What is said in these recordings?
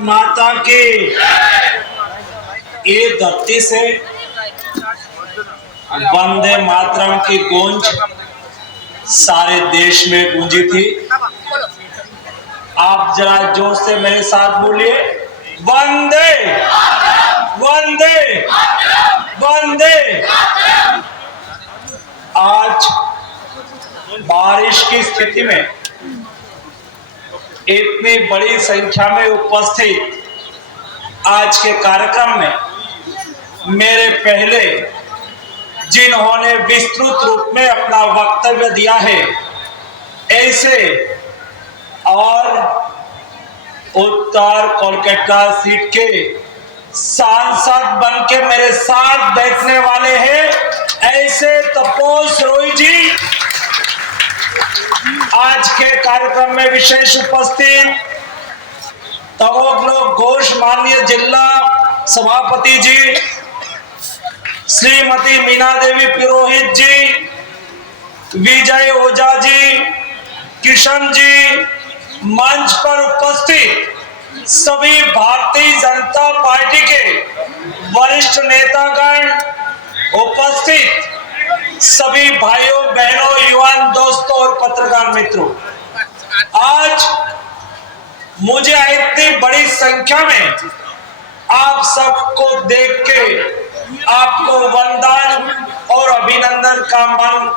माता के ये धरती से वंदे मातरम की गूंज सारे देश में गूंजी थी। आप जरा जोर से मेरे साथ बोलिए, वंदे वंदे वंदे। आज बारिश की स्थिति में इतनी बड़ी संख्या में उपस्थित आज के कार्यक्रम में मेरे पहले जिन्होंने विस्तृत रूप में अपना वक्तव्य दिया है, ऐसे और उत्तर कोलकाता सीट के सांसद बन के मेरे साथ बैठने वाले हैं, ऐसे तपोस रोई जी आज के कार्यक्रम में विशेष उपस्थित तवोग घोष माननीय जिला सभापति जी, श्रीमती मीना देवी पुरोहित जी, विजय ओझा जी, किशन जी, मंच पर उपस्थित सभी भारतीय जनता पार्टी के वरिष्ठ नेतागण, उपस्थित सभी भाइयों बहनों, युवान दोस्तों और पत्रकार मित्रों, आज मुझे इतनी बड़ी संख्या में आप सबको देख के आपको वंदन और अभिनंदन का मन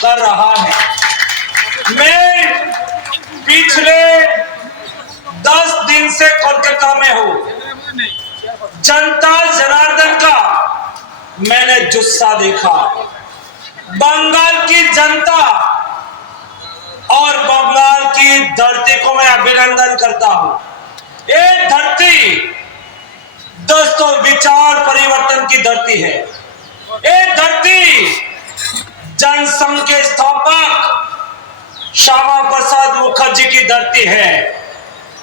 कर रहा है। मैं पिछले 10 दिन से कोलकाता में हूं। जनता जनार्दन का मैंने जुस्सा देखा। बंगाल की जनता और बंगाल की धरती को मैं अभिनंदन करता हूं। ये धरती दोस्तों विचार परिवर्तन की धरती है। ये धरती जनसंघ के स्थापक श्यामा प्रसाद मुखर्जी की धरती है।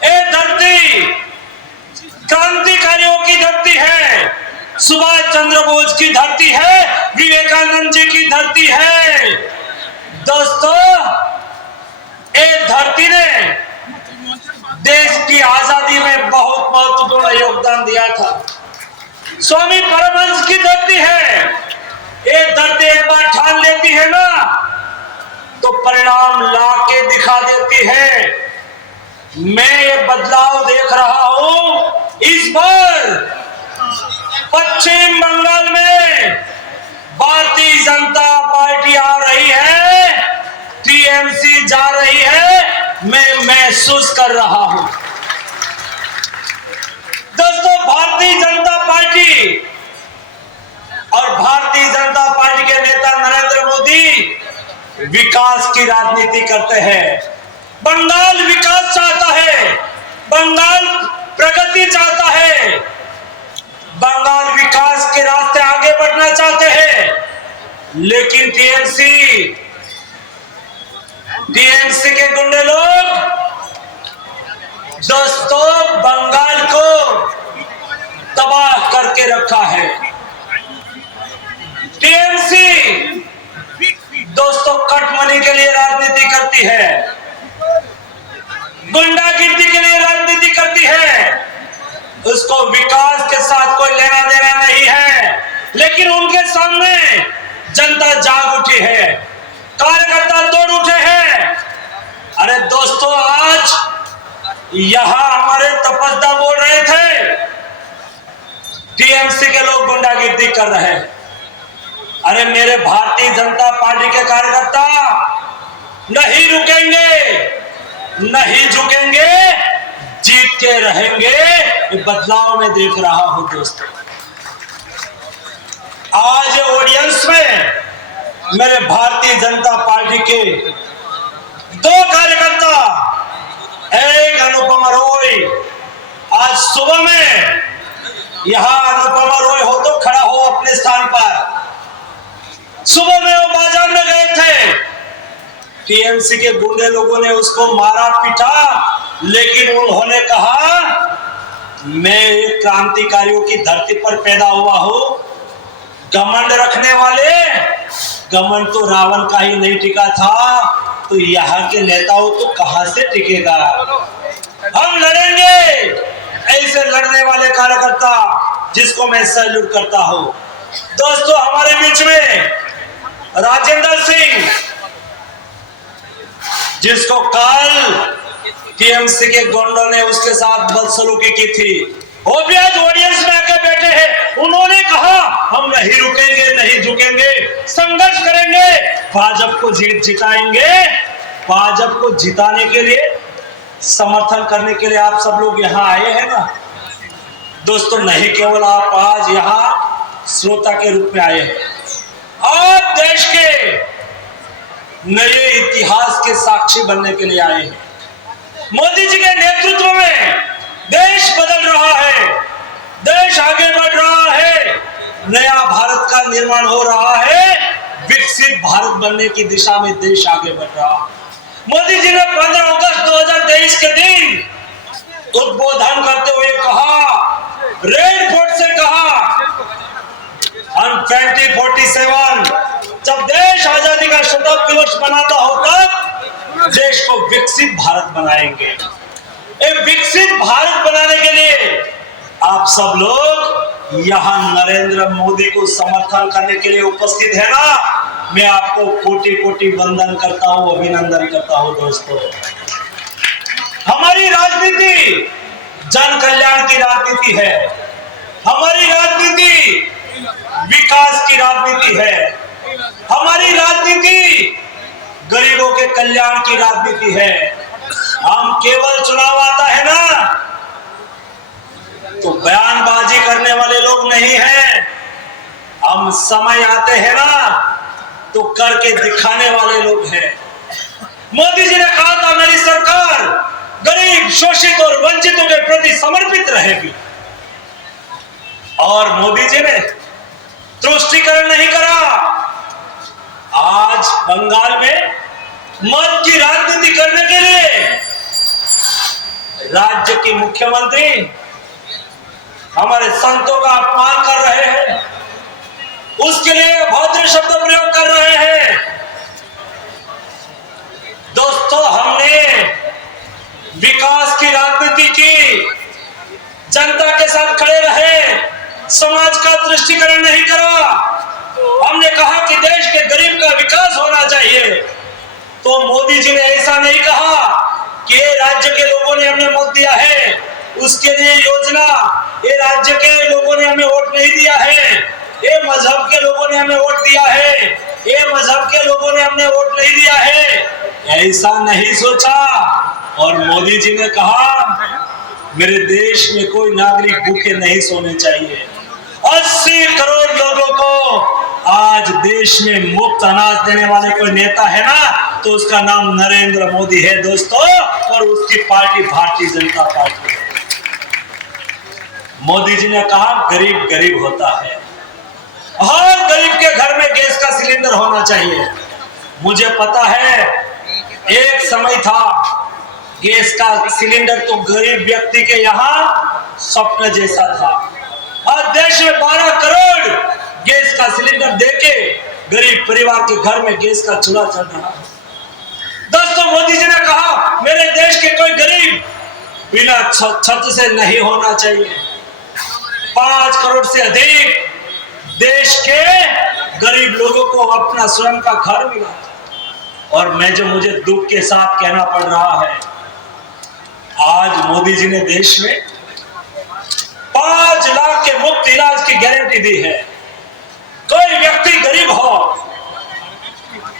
ये धरती क्रांतिकारियों की धरती है, सुभाष चंद्र बोस की धरती है, विवेकानंद जी की धरती है। दोस्तों, ये धरती ने देश की आजादी में बहुत महत्वपूर्ण योगदान दिया था। स्वामी परमहंस की धरती है। ये धरती एक बार ठान लेती है ना, तो परिणाम ला के दिखा देती है। मैं ये बदलाव देख रहा हूं। इस बार पश्चिम बंगाल में भारतीय जनता पार्टी आ रही है, टीएमसी जा रही है, मैं महसूस कर रहा हूं। दोस्तों, भारतीय जनता पार्टी और भारतीय जनता पार्टी के नेता नरेंद्र मोदी विकास की राजनीति करते हैं। बंगाल विकास चाहता है, बंगाल प्रगति चाहता है, बंगाल विकास के रास्ते आगे बढ़ना चाहते हैं। लेकिन टीएमसी के गुंडे लोग दोस्तों बंगाल को तबाह करके रखा है। टीएमसी दोस्तों कटमनी के लिए राजनीति करती है, गुंडागिर्दी के लिए राजनीति करती है। उसको विकास के साथ कोई लेना देना नहीं है। लेकिन उनके सामने जनता जाग उठी है, कार्यकर्ता दौड़ उठे हैं। अरे दोस्तों, आज यहां हमारे तपस्या बोल रहे थे, टीएमसी के लोग गुंडागिर्दी कर रहे हैं। अरे मेरे भारतीय जनता पार्टी के कार्यकर्ता नहीं रुकेंगे, नहीं झुकेंगे, जीत के रहेंगे। ये बदलाव में देख रहा हूं दोस्तों। आज ऑडियंस में मेरे भारतीय जनता पार्टी के 2 कार्यकर्ता, एक अनुपमा रॉय, आज सुबह में यहां अनुपमा रॉय हो तो खड़ा हो अपने स्थान पर। सुबह में वो बाजार में गए थे, टीएमसी के गुंडे लोगों ने उसको मारा पीटा, लेकिन उन्होंने कहा मैं क्रांतिकारियों की धरती पर पैदा हुआ हूं। घमंड रखने वाले, घमंड तो रावण का ही नहीं टिका था, तो यहाँ के नेताओं तो कहां से टिकेगा। हम लड़ेंगे, कार्यकर्ता जिसको मैं सैल्यूट करता हूं। दोस्तों, हमारे बीच में राजेंद्र सिंह, जिसको कल टीएमसी के गुंडों ने उसके साथ बदसलूकी की थी, वो भी आज ऑडियंस में आके बैठे हैं। उन्होंने कहा हम नहीं रुकेंगे, नहीं झुकेंगे, संघर्ष करेंगे, भाजपा को जिताएंगे। भाजपा को जिताने के लिए, समर्थन करने के लिए आप सब लोग यहाँ आए हैं ना दोस्तों। नहीं केवल आप आज यहाँ श्रोता के रूप में आए हैं, आप देश के नए इतिहास के साक्षी बनने के लिए आए हैं। मोदी जी के नेतृत्व में देश बदल रहा है, देश आगे बढ़ रहा है, नया भारत का निर्माण हो रहा है, विकसित भारत बनने की दिशा में देश आगे बढ़ रहा है। मोदी जी ने 15 अगस्त 2023 के दिन उद्बोधन करते हुए कहा, रेड फोर्ट से कहा, 2047 जब देश आजादी का शताब्दी वर्ष मनाता हो तब देश को विकसित भारत बनाएंगे। एक विकसित भारत बनाने के लिए आप सब लोग यहाँ नरेंद्र मोदी को समर्थन करने के लिए उपस्थित है ना, मैं आपको कोटि कोटि वंदन करता हूँ, अभिनंदन करता हूँ। दोस्तों, हमारी राजनीति जन कल्याण की राजनीति है, हमारी राजनीति विकास की राजनीति है, हमारी राजनीति गरीबों के कल्याण की राजनीति है। हम केवल चुनाव आता है ना तो बयानबाजी करने वाले लोग नहीं हैं, हम समय आते हैं ना तो करके दिखाने वाले लोग हैं। मोदी जी ने कहा था मेरी सरकार गरीब, शोषित और वंचितों के प्रति समर्पित रहेगी, और मोदी जी ने तुष्टीकरण नहीं करा। आज बंगाल में मत की राजनीति करने के लिए राज्य की मुख्यमंत्री हमारे संतों का अपमान कर रहे हैं, उसके लिए अभद्र शब्द प्रयोग कर रहे हैं। दोस्तों, हमने विकास की राजनीति की, जनता के साथ खड़े रहे, समाज का तुष्टीकरण नहीं करा। हमने कहा कि देश के गरीब का विकास होना चाहिए, तो मोदी जी ने ऐसा नहीं कहा कि ये राज्य के लोगों ने हमें मत दिया है, उसके लिए योजना, ये राज्य के लोगों ने हमें वोट नहीं दिया है, ये मजहब के लोगों ने हमें वोट दिया है, ये मजहब के लोगों ने हमने वोट नहीं दिया है, ऐसा नहीं सोचा। और मोदी जी ने कहा मेरे देश में कोई नागरिक भूखे नहीं सोने चाहिए। 80 करोड़ लोगों को आज देश में मुफ्त अनाज देने वाले कोई नेता है ना तो उसका नाम नरेंद्र मोदी है दोस्तों, और उसकी पार्टी भारतीय जनता पार्टी है। मोदी जी ने कहा गरीब गरीब होता है, हर गरीब के घर में गैस का सिलेंडर होना चाहिए। मुझे पता है एक समय था गैस का सिलेंडर तो गरीब व्यक्ति के यहाँ स्वप्न जैसा था। आज देश में 12 करोड़ गैस का सिलेंडर देके गरीब परिवार के घर में गैस का चूल्हा चल रहा है। दोस्तों, मोदी जी ने कहा मेरे देश के कोई गरीब बिना छत से नहीं होना चाहिए। 5 करोड़ से अधिक देश के गरीब लोगों को अपना स्वयं का घर मिला। और मुझे दुख के साथ कहना पड़ रहा है, आज मोदी जी ने देश में 5 लाख के मुफ्त इलाज की गारंटी दी है। कोई व्यक्ति गरीब हो,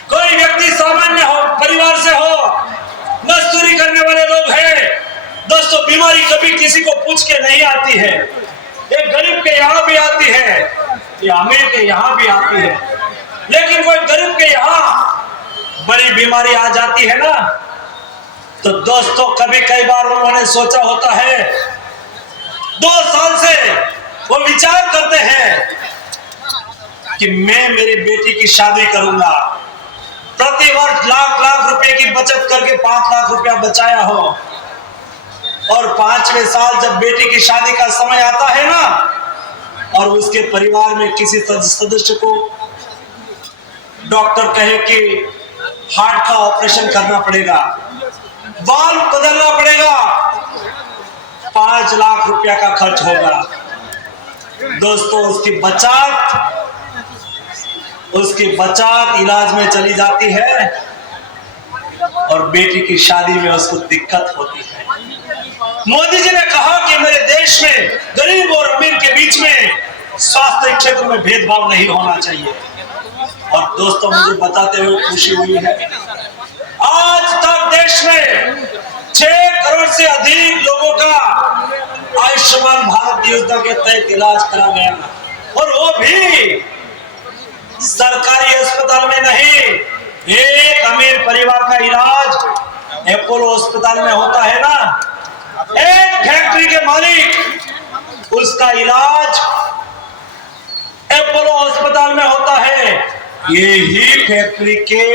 कोई व्यक्ति सामान्य हो, परिवार से हो, मजदूरी करने वाले लोग हैं। दोस्तों, बीमारी कभी किसी को पूछ के नहीं आती है, एक गरीब के यहाँ भी आती है, ये अमीर के यहाँ भी आती है, लेकिन कोई गरीब के यहाँ बड़ी बीमारी आ जाती है ना तो दोस्तों कई बार उन्होंने सोचा होता है, 2 साल से वो विचार करते हैं कि मैं मेरी बेटी की शादी करूंगा। प्रति वर्ष लाख रुपए की बचत करके 5 लाख रुपया बचाया हो, और 5वें साल जब बेटी की शादी का समय आता है ना और उसके परिवार में किसी सदस्य को डॉक्टर कहे कि हार्ट का ऑपरेशन करना पड़ेगा, वाल्व बदलना पड़ेगा, 5 लाख रुपया का खर्च होगा। दोस्तों उसकी बचत इलाज में चली जाती है और बेटी की शादी में उसको दिक्कत होती है। मोदी जी ने कहा कि मेरे देश में गरीब और अमीर के बीच में स्वास्थ्य क्षेत्र में भेदभाव नहीं होना चाहिए। और दोस्तों मुझे बताते हुए खुशी हुई है, आज तक देश में 6 करोड़ से अधिक लोगों का आयुष्मान भारत योजना के तहत इलाज करा गया, और वो भी सरकारी अस्पताल में नहीं। एक अमीर परिवार का इलाज अपोलो अस्पताल में होता है ना, एक फैक्ट्री के मालिक उसका इलाज अपोलो अस्पताल में होता है। यही फैक्ट्री के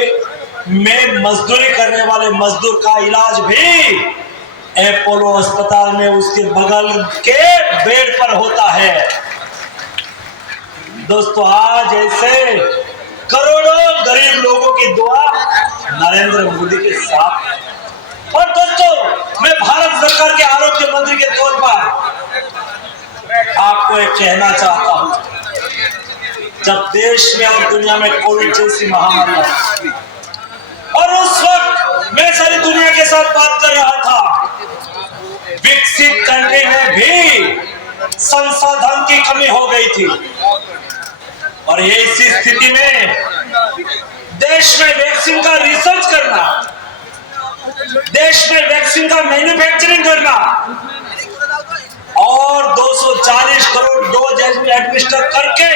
में मजदूरी करने वाले मजदूर का इलाज भी अपोलो अस्पताल में उसके बगल के बेड पर होता है। दोस्तों आज ऐसे करोड़ों गरीब लोगों की दुआ नरेंद्र मोदी के साथ है। और दोस्तों मैं भारत सरकार के आरोग्य मंत्री के तौर पर आपको एक कहना चाहता हूं, जब देश में और दुनिया में कोविड जैसी महामारी आई और उस वक्त मैं सारी दुनिया के साथ बात कर रहा था, विकसित कंट्री में भी संसाधन की कमी हो गई थी, और ऐसी स्थिति में देश में वैक्सीन का रिसर्च करना, देश में वैक्सीन का मैन्युफैक्चरिंग करना और 240 करोड़ डोज एडमिनिस्टर करके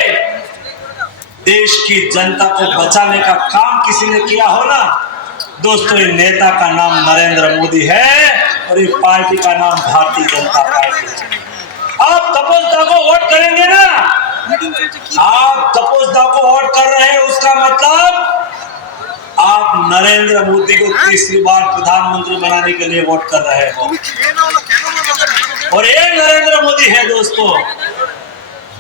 देश की जनता को बचाने का काम किसी ने किया हो ना, दोस्तों ये नेता का नाम नरेंद्र मोदी है और ये पार्टी का नाम भारतीय जनता पार्टी है। आप तपोसदा को वोट करेंगे ना, आप तपोसदा को वोट कर रहे हैं, उसका मतलब आप नरेंद्र मोदी को तीसरी बार प्रधानमंत्री बनाने के लिए वोट कर रहे हो, और ये नरेंद्र मोदी है। दोस्तों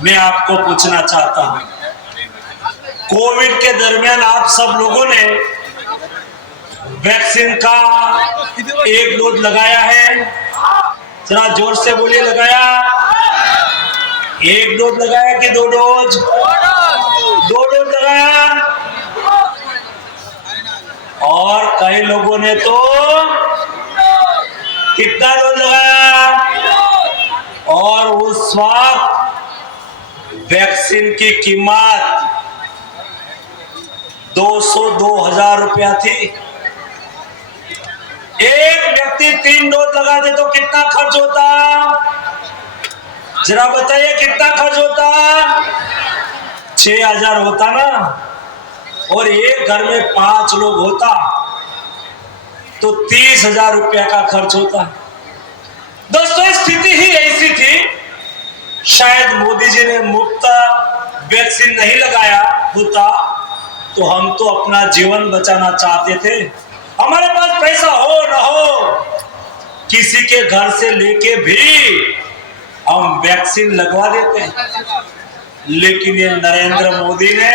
मैं आपको पूछना चाहता हूं, कोविड के दरमियान आप सब लोगों ने वैक्सीन का 1 डोज लगाया है? जरा जोर से बोलिए, लगाया? 1 डोज लगाया कि 2 डोज? 2 डोज लगाया। और कई लोगों ने तो कितना डोज लगाया? और उस वक्त वैक्सीन की कीमत 202,000 रुपया थी। एक व्यक्ति 3 डोज लगा दे तो कितना खर्च होता? जरा बताइए कितना खर्च होता? 6,000 होता ना, और एक घर में 5 लोग होता तो 30,000 रुपया का खर्च होता। दोस्तों स्थिति ही ऐसी थी, शायद मोदी जी ने मुफ्त वैक्सीन नहीं लगाया होता तो हम तो अपना जीवन बचाना चाहते थे, हमारे पास पैसा हो न हो किसी के घर से लेके भी हम वैक्सीन लगवा देते हैं। लेकिन ये नरेंद्र मोदी ने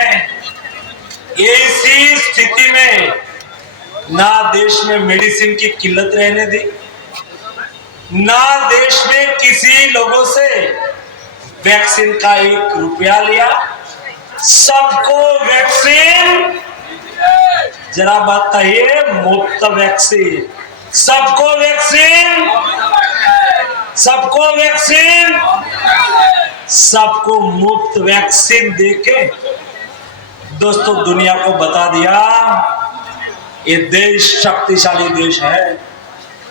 ऐसी स्थिति में ना देश में मेडिसिन की किल्लत रहने दी, ना देश में किसी लोगों से वैक्सीन का 1 रुपया लिया। सबको वैक्सीन, जरा बताइए, मुफ्त वैक्सीन, सबको वैक्सीन, सबको वैक्सीन, सबको मुफ्त वैक्सीन देके दोस्तों दुनिया को बता दिया ये देश शक्तिशाली देश है,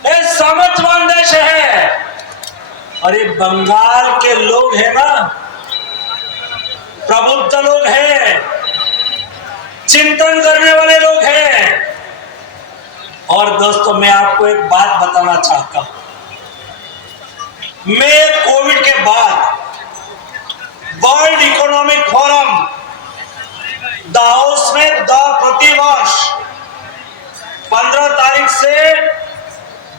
ये सामर्थ्यवान देश है। और ये बंगाल के लोग हैं ना, प्रबुद्ध लोग हैं, चिंतन करने वाले लोग हैं। और दोस्तों मैं आपको एक बात बताना चाहता हूं, मैं कोविड के बाद वर्ल्ड इकोनॉमिक फोरम दाओस में प्रतिवर्ष 15 तारीख से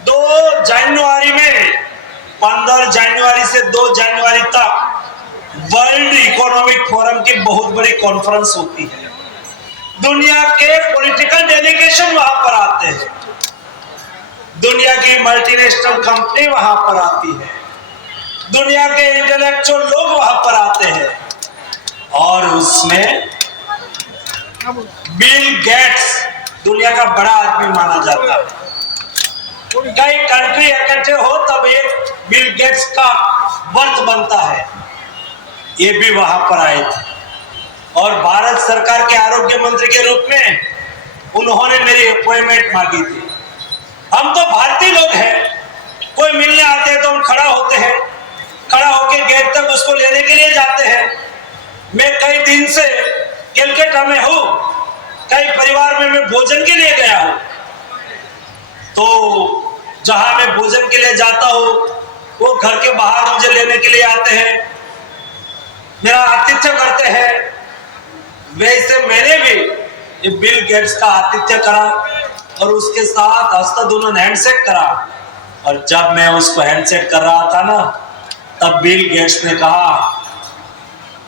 2 जनवरी में, 15 जनवरी से 2 जनवरी तक वर्ल्ड इकोनॉमिक फोरम की बहुत बड़ी कॉन्फ्रेंस होती है। दुनिया के पॉलिटिकल डेलीगेशन वहां पर आते हैं, दुनिया की मल्टीनेशनल कंपनी वहां पर आती है, दुनिया के इंटेलेक्चुअल लोग वहां पर आते हैं और उसमें बिल गेट्स दुनिया का बड़ा आदमी माना जाता है। कई कंट्री इकट्ठे हो तब एक बिल गेट्स का वर्थ बनता है। ये भी वहां पर आए थे और भारत सरकार के आरोग्य मंत्री के रूप में उन्होंने मेरी अपॉइंटमेंट मांगी थी। हम तो भारतीय लोग हैं, कोई मिलने आते हैं तो हम खड़ा होते हैं, खड़ा होकर गेट तक उसको लेने के लिए जाते हैं। मैं कई दिन से कलकत्ता में हूं, कई परिवार में मैं भोजन के लिए गया हूं, तो जहां मैं भोजन के लिए जाता हूं वो घर के बाहर मुझे लेने के लिए आते हैं, मेरा आतिथ्य करते हैं। वैसे मैंने भी बिल गेट्स का आतिथ्य करा और उसके साथ हस्तधूलन हैंडशेक करा। और जब मैं उसको हैंडशेक कर रहा था ना, तब बिल गेट्स ने कहा,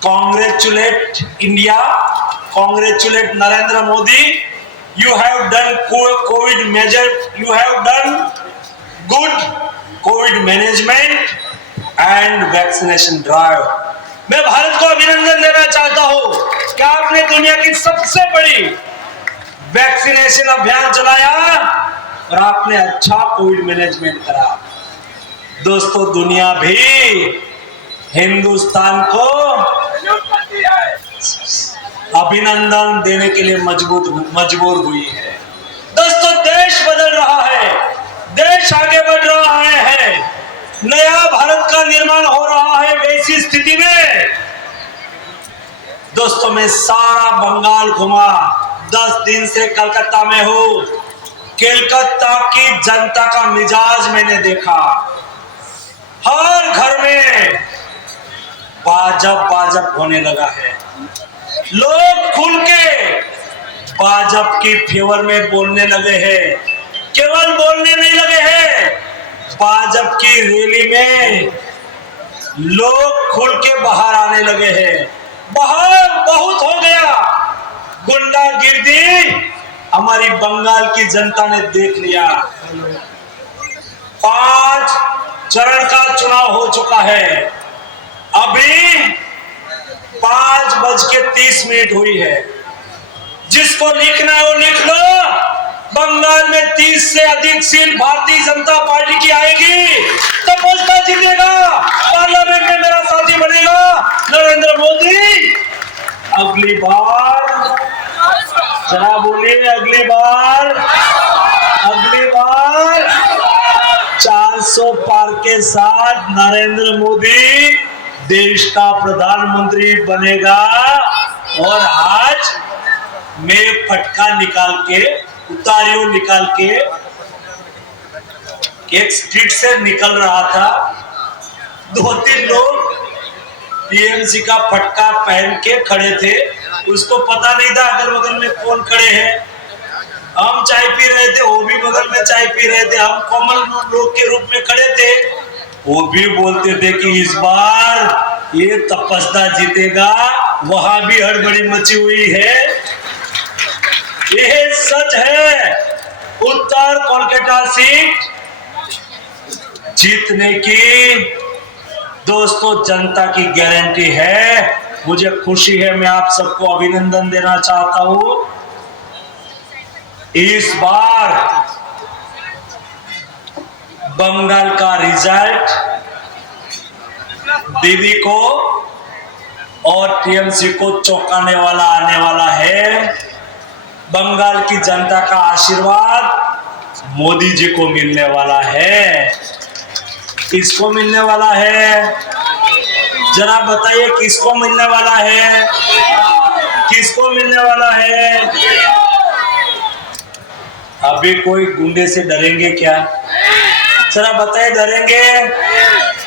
congratulate India, congratulate Narendra Modi, you have done Covid measure, you have done good Covid management and vaccination drive. मैं भारत को अभिनंदन देना चाहता हूं कि आपने दुनिया की सबसे बड़ी वैक्सीनेशन अभियान चलाया और आपने अच्छा कोविड मैनेजमेंट करा। दोस्तों, दुनिया भी हिंदुस्तान को अभिनंदन देने के लिए मजबूर हुई है। दोस्तों, देश बदल रहा है, देश आगे बढ़ रहा है, नया भारत का निर्माण हो रहा है। वैसी स्थिति में दोस्तों, मैं सारा बंगाल घुमा, 10 दिन से कलकत्ता में हूं। कलकत्ता की जनता का मिजाज मैंने देखा। हर घर में बाजब होने लगा है। लोग खुल के बाजब की फेवर में बोलने लगे हैं। केवल बोलने नहीं लगे हैं, बाजब की रैली में लोग खुल के बाहर आने लगे हैं। बाहर बहुत हो गया, गुंडागिर्दी हमारी बंगाल की जनता ने देख लिया। 5 चरण का चुनाव हो चुका है, अभी 5:30 हुई है। जिसको लिखना है वो लिख लो, बंगाल में 30 से अधिक सीट भारतीय जनता पार्टी की आएगी तो बसपा जीतेगा, पार्लियामेंट में मेरा साथी बनेगा नरेंद्र मोदी। अगली बार जरा बोलिए, अगली बार 400 पार के साथ नरेंद्र मोदी देश का प्रधानमंत्री बनेगा। और आज मैं फटका निकाल के, उतारियों निकाल के एक स्ट्रीट से निकल रहा था, 2-3 लोग टीएमसी का फटका पहन के खड़े थे। उसको पता नहीं था अगल बगल में कौन खड़े हैं। हम चाय पी रहे थे, वो भी बगल में चाय पी रहे थे, हम कॉमन लोग के रूप में खड़े थे। वो भी बोलते थे कि इस बार ये तपस्या जीतेगा। वहां भी हड़बड़ी मची हुई है। यह सच है, उत्तर कोलकाता सीट जीतने की दोस्तों जनता की गारंटी है। मुझे खुशी है, मैं आप सबको अभिनंदन देना चाहता हूं। इस बार बंगाल का रिजल्ट दीदी को और टीएमसी को चौंकाने वाला आने वाला है। बंगाल की जनता का आशीर्वाद मोदी जी को मिलने वाला है। किसको मिलने वाला है, जरा बताइए, किसको मिलने वाला है? किसको मिलने वाला है? अभी कोई गुंडे से डरेंगे क्या? जरा बताइए,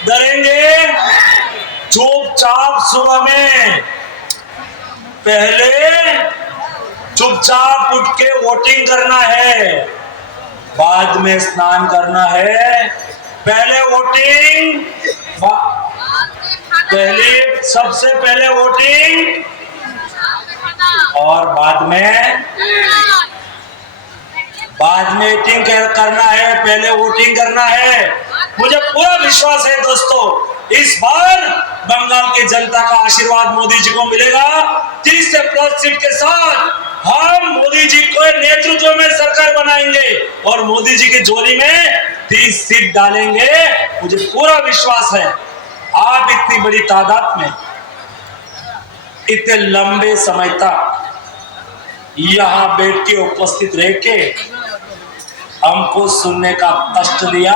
डरेंगे? चुपचाप सुबह में पहले चुपचाप उठ के वोटिंग करना है, बाद में स्नान करना है। पहले वोटिंग, सबसे पहले वोटिंग और बाद में वोटिंग करना है। पहले वोटिंग करना है। मुझे पूरा विश्वास है दोस्तों, इस बार बंगाल की जनता का आशीर्वाद मोदी जी को मिलेगा। 30 से प्लस सीट के साथ हम मोदी जी को नेतृत्व में सरकार बनाएंगे और मोदी जी की झोली में 30 सीट डालेंगे। मुझे पूरा विश्वास है आप इतनी बड़ी तादाद में इतने लंबे समय तक यहां बैठ के उपस्थित रह के हमको सुनने का कष्ट दिया।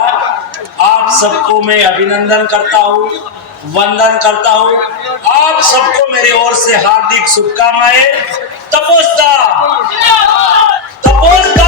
आप सबको मैं अभिनंदन करता हूं, वंदन करता हूं। आप सबको मेरी ओर से हार्दिक शुभकामनाएं। तपोस्ता तपोस्ता